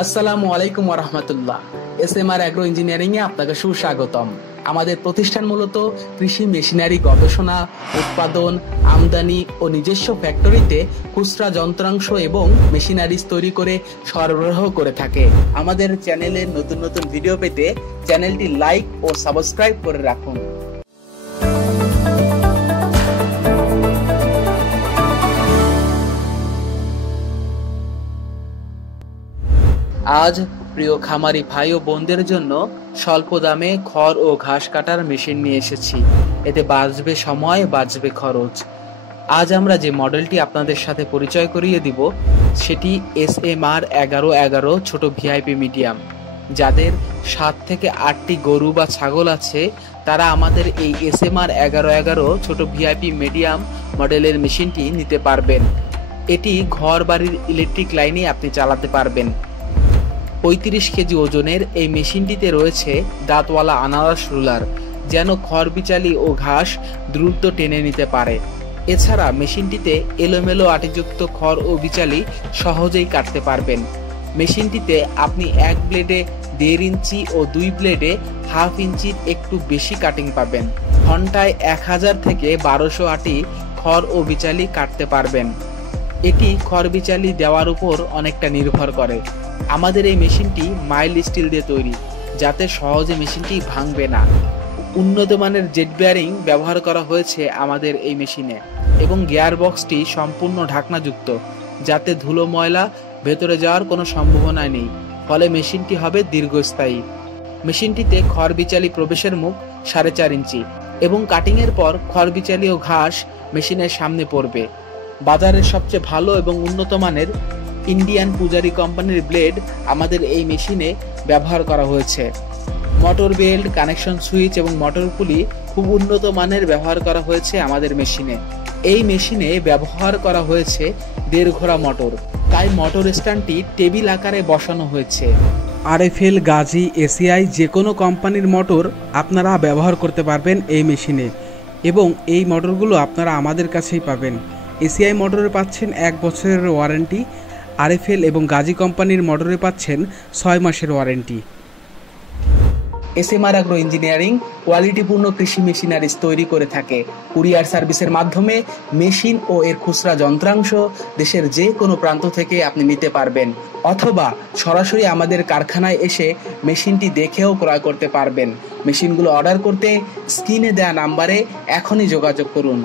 আসসালামু আলাইকুম ওয়া রাহমাতুল্লাহ। এসএমআর অ্যাগ্রো ইঞ্জিনিয়ারিং এ আপনাকে সুস্বাগতম। আমাদের প্রতিষ্ঠান মূলত কৃষি মেশিনারি গবেষণা, উৎপাদন, আমদানি ও নিজস্ব ফ্যাক্টরিতে খুচরা যন্ত্রাংশ এবং মেশিনারিজ তৈরি করে সরবরাহ করে থাকে। আমাদের চ্যানেলের নতুন নতুন ভিডিও পেতে চ্যানেলটি লাইক ও সাবস্ক্রাইব করে রাখুন। আজ প্রিয় খামারি ভাই ও বোনদের জন্য স্বল্প দামে খড় ও ঘাস কাটার মেশিন নিয়ে এসেছি। এতে বাঁচবে সময়, বাঁচবে খরচ। আজ আমরা যে মডেলটি আপনাদের সাথে পরিচয় করিয়ে দিব সেটি SMR 1111 ছোট ভিআইপি মিডিয়াম। যাদের 7 থেকে 8টি গরু বা ছাগল আছে তারা আমাদের এই SMR 1111 ছোট ভিআইপি মিডিয়াম মডেলের মেশিনটি নিতে পারবেন। এটি ঘর বাড়ির ইলেকট্রিক লাইনে আপনি চালাতে পারবেন। 35 কেজি ওজনের এই মেশিনটিতে রয়েছে দাঁতওয়ালা আনারস রুলার, যেন খড় বিচালি ও ঘাস দ্রুত টেনে নিতে পারে। এছাড়া মেশিনটিতে এলোমেলো আটিযুক্ত খড় ও বিচালি সহজেই কাটতে পারবেন। মেশিনটিতে আপনি এক ব্লেডে 1.5 ইঞ্চি ও 2 ব্লেডে 1/2 ইঞ্চির একটু বেশি কাটিং পাবেন। ঘন্টায় 1000 থেকে 1200 আটি খড় ও বিচালি কাটতে পারবেন। এটি খড় বিচালি দেওয়ার উপর অনেকটা নির্ভর করে। আমাদের এই মেশিনটি মাইল্ড স্টিল দিয়ে তৈরি, যাতে সহজে মেশিনটি ভাঙবে না। উন্নত মানের জেট বেয়ারিং ব্যবহার করা হয়েছে আমাদের এই মেশিনে এবং গিয়ার বক্সটি সম্পূর্ণ ঢাকনাযুক্ত, যাতে ধুলো ময়লা ভেতরে যাওয়ার কোনো সম্ভাবনা নেই। ফলে মেশিনটি হবে দীর্ঘস্থায়ী। মেশিনটিতে খড় বিচালি প্রবেশের মুখ 4.5 ইঞ্চি এবং কাটিংয়ের পর খড় বিচালি ও ঘাস মেশিনের সামনে পড়বে। বাজারের সবচেয়ে ভালো এবং উন্নত মানের ইন্ডিয়ান পূজারি কোম্পানির ব্লেড আমাদের এই মেশিনে ব্যবহার করা হয়েছে। মোটর বেল্ট, কানেকশন সুইচ এবং মোটর পুলি খুব উন্নত মানের ব্যবহার করা হয়েছে আমাদের মেশিনে। এই মেশিনে ব্যবহার করা হয়েছে 1.5 ঘোড়া মোটর, তাই মোটর স্ট্যান্ডটি টেবিল আকারে বসানো হয়েছে। RFL, গাজী, এসিআই যে কোনো কোম্পানির মোটর আপনারা ব্যবহার করতে পারবেন এই মেশিনে এবং এই মোটরগুলো আপনারা আমাদের কাছেই পাবেন। এসিআই মোটরে পাচ্ছেন 1 বছরের ওয়ারেন্টি, RFL এবং গাজী কোম্পানির মোটরে পাচ্ছেন 6 মাসের ওয়ারেন্টি। SMR অ্যাগ্রো ইঞ্জিনিয়ারিং কোয়ালিটিপূর্ণ কৃষি মেশিনারিজ তৈরি করে থাকে। কুরিয়ার সার্ভিসের মাধ্যমে মেশিন ও এর খুচরা যন্ত্রাংশ দেশের যে কোনো প্রান্ত থেকে আপনি নিতে পারবেন, অথবা সরাসরি আমাদের কারখানায় এসে মেশিনটি দেখেও ক্রয় করতে পারবেন। মেশিনগুলো অর্ডার করতে স্ক্রিনে দেওয়া নাম্বারে এখনই যোগাযোগ করুন।